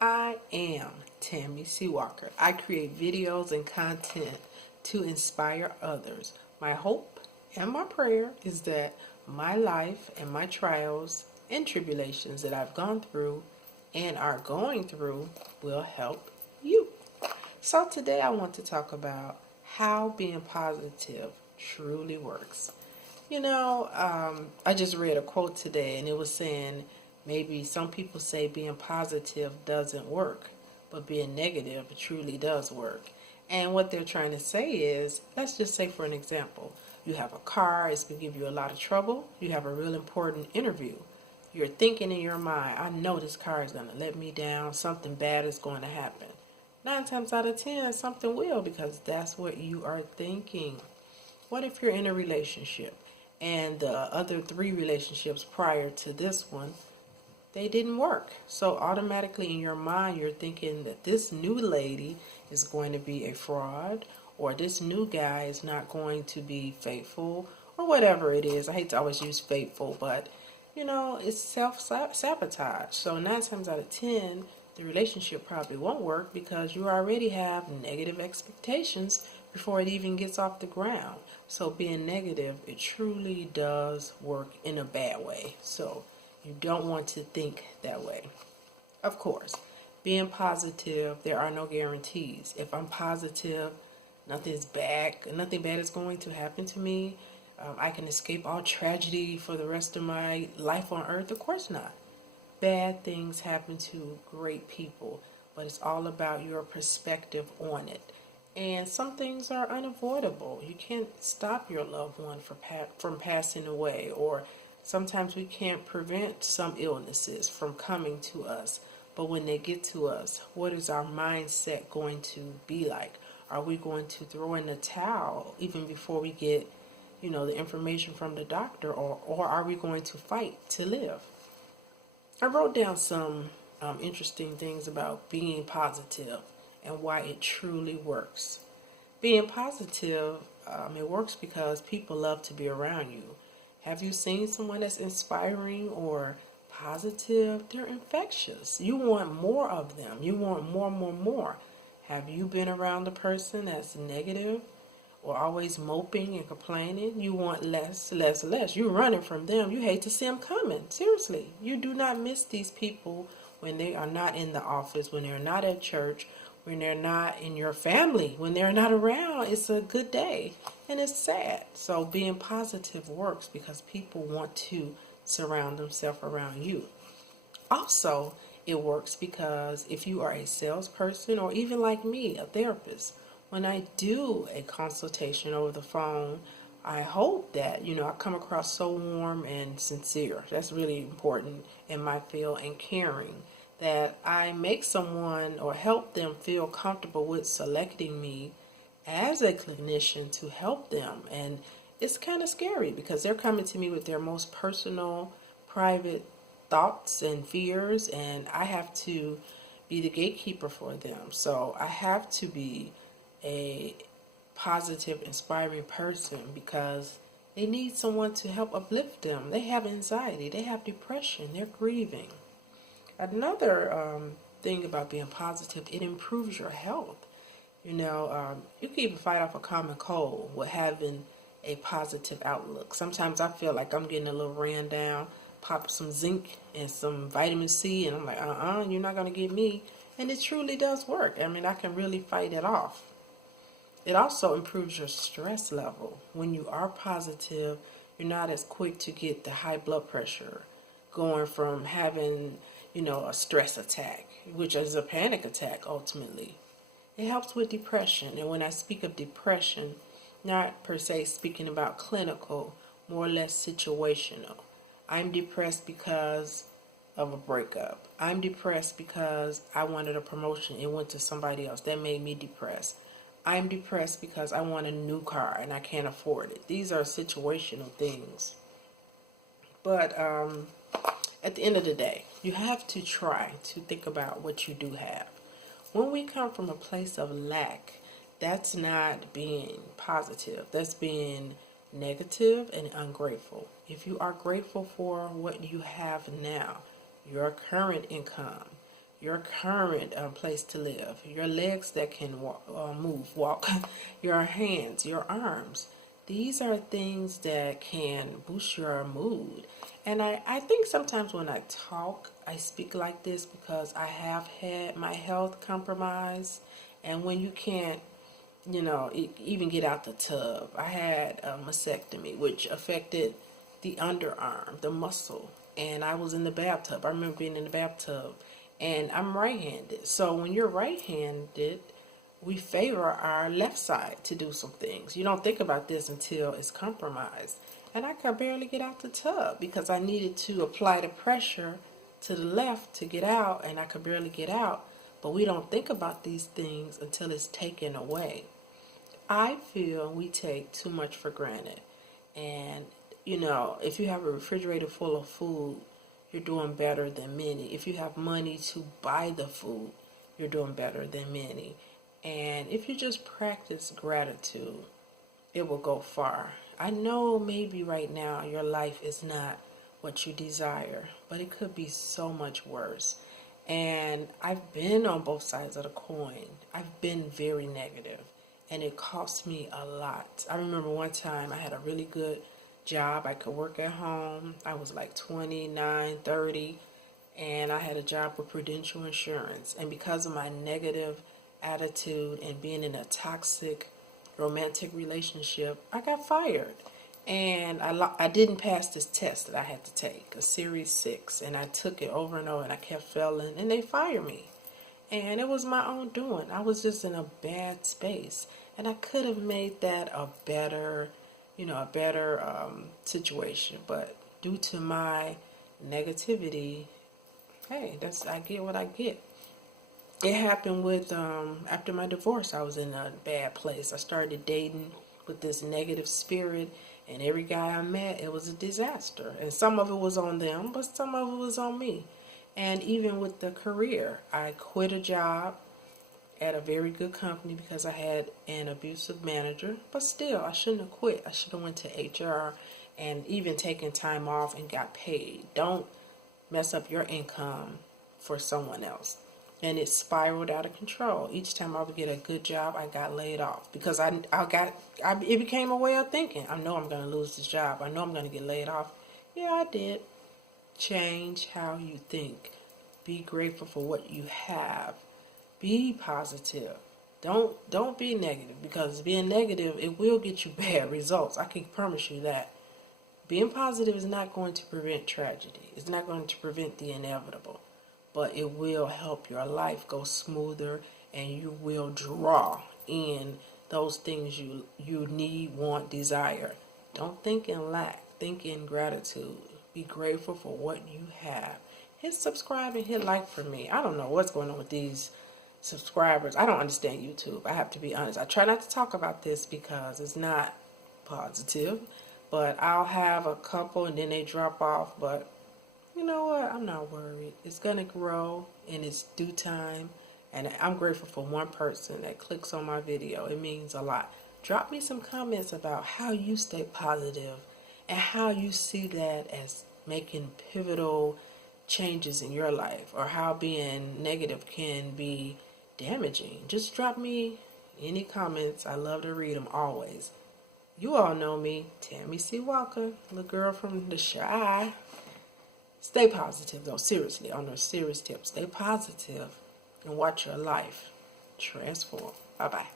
I am Tammy C. Walker. I create videos and content to inspire others. My hope and my prayer is that my life and my trials and tribulations that I've gone through and are going through will help you. So today I want to talk about how being positive truly works. I just read a quote today and it was saying maybe some people say being positive doesn't work, but being negative truly does work. And what they're trying to say is, let's just say for an example, you have a car, it's going to give you a lot of trouble. You have a real important interview. You're thinking in your mind, I know this car is going to let me down, something bad is going to happen. 9 times out of 10, something will, because that's what you are thinking. What if you're in a relationship and the other 3 relationships prior to this one, they didn't work? So automatically in your mind, you're thinking that this new lady is going to be a fraud, or this new guy is not going to be faithful, or whatever it is. I hate to always use faithful, but it's self-sabotage. So 9 times out of 10, the relationship probably won't work because you already have negative expectations before it even gets off the ground. So being negative, it truly does work in a bad way. So you don't want to think that way. Of course, being positive, there are no guarantees. If I'm positive, nothing bad is going to happen to me. I can escape all tragedy for the rest of my life on earth. Of course not. Bad things happen to great people, but it's all about your perspective on it. And some things are unavoidable. You can't stop your loved one from passing away, or sometimes we can't prevent some illnesses from coming to us. But when they get to us, what is our mindset going to be like? Are we going to throw in the towel even before we get, the information from the doctor, or are we going to fight to live? I wrote down some interesting things about being positive and why it truly works. Being positive, it works because people love to be around you. Have you seen someone that's inspiring or positive? They're infectious. You want more of them. You want more, more, more. Have you been around a person that's negative or always moping and complaining? You want less, less, less. You're running from them. You hate to see them coming. Seriously. You do not miss these people when they are not in the office, when they're not at church, when they're not in your family, when they're not around. It's a good day and it's sad. So being positive works because people want to surround themselves around you. Also, it works because if you are a salesperson, or even like me, a therapist, when I do a consultation over the phone, I hope that, I come across so warm and sincere. That's really important in my field, and caring, that I make someone or help them feel comfortable with selecting me as a clinician to help them. And it's kind of scary because they're coming to me with their most personal, private thoughts and fears, and I have to be the gatekeeper for them. So I have to be a positive, inspiring person because they need someone to help uplift them. They have anxiety, they have depression, they're grieving. Another thing about being positive, it improves your health. You can even fight off a common cold with having a positive outlook. Sometimes I feel like I'm getting a little ran down, pop some zinc and some vitamin C, and I'm like, you're not going to get me. And it truly does work. I mean, I can really fight it off. It also improves your stress level. When you are positive, you're not as quick to get the high blood pressure, going from having, a stress attack, which is a panic attack ultimately. It helps with depression. And when I speak of depression, not per se speaking about clinical, more or less situational. I'm depressed because of a breakup. I'm depressed because I wanted a promotion. It went to somebody else. That made me depressed. I'm depressed because I want a new car and I can't afford it. These are situational things. But at the end of the day, you have to try to think about what you do have. When we come from a place of lack, that's not being positive. That's being negative and ungrateful. If you are grateful for what you have now, your current income, your current place to live, your legs that can walk, your hands, your arms. These are things that can boost your mood. And I think sometimes when I talk, I speak like this because I have had my health compromised. And when you can't, even get out the tub, I had a mastectomy, which affected the underarm, the muscle. And I was in the bathtub. I remember being in the bathtub. And I'm right-handed. So when you're right-handed, we favor our left side to do some things. You don't think about this until it's compromised. And I could barely get out the tub because I needed to apply the pressure to the left to get out, and I could barely get out. But we don't think about these things until it's taken away. I feel we take too much for granted. And, if you have a refrigerator full of food, you're doing better than many. If you have money to buy the food, you're doing better than many. And if you just practice gratitude, it will go far. I know maybe right now your life is not what you desire, but it could be so much worse. And I've been on both sides of the coin. I've been very negative, and it cost me a lot. I remember one time I had a really good job. I could work at home. I was like 29, 30, and I had a job with Prudential Insurance. And because of my negative attitude and being in a toxic romantic relationship, I got fired. And I didn't pass this test that I had to take, a Series 6, and I took it over and over, and I kept failing, and they fired me. And it was my own doing. I was just in a bad space, and I could have made that a better situation. But due to my negativity, hey, I get what I get. It happened with after my divorce. I was in a bad place. I started dating with this negative spirit, and every guy I met, it was a disaster. And some of it was on them, but some of it was on me. And even with the career, I quit a job at a very good company because I had an abusive manager. But still, I shouldn't have quit. I should have went to HR and even taken time off and got paid. Don't mess up your income for someone else. And it spiraled out of control. Each time I would get a good job, I got laid off because it became a way of thinking. I know I'm going to lose this job. I know I'm going to get laid off. Yeah, I did. Change how you think. Be grateful for what you have. Be positive. Don't be negative, because being negative, it will get you bad results. I can promise you that. Being positive is not going to prevent tragedy. It's not going to prevent the inevitable. But it will help your life go smoother, and you will draw in those things you need, want, desire. Don't think in lack. Think in gratitude. Be grateful for what you have. Hit subscribe and hit like for me. I don't know what's going on with these subscribers. I don't understand YouTube. I have to be honest. I try not to talk about this because it's not positive. But I'll have a couple and then they drop off. But you know what? I'm not worried. It's going to grow in its due time. And I'm grateful for one person that clicks on my video. It means a lot. Drop me some comments about how you stay positive and how you see that as making pivotal changes in your life, or how being negative can be damaging. Just drop me any comments. I love to read them always. You all know me, Tammy C. Walker, the girl from the Chi. Stay positive, though, seriously, on those serious tips. Stay positive and watch your life transform. Bye-bye.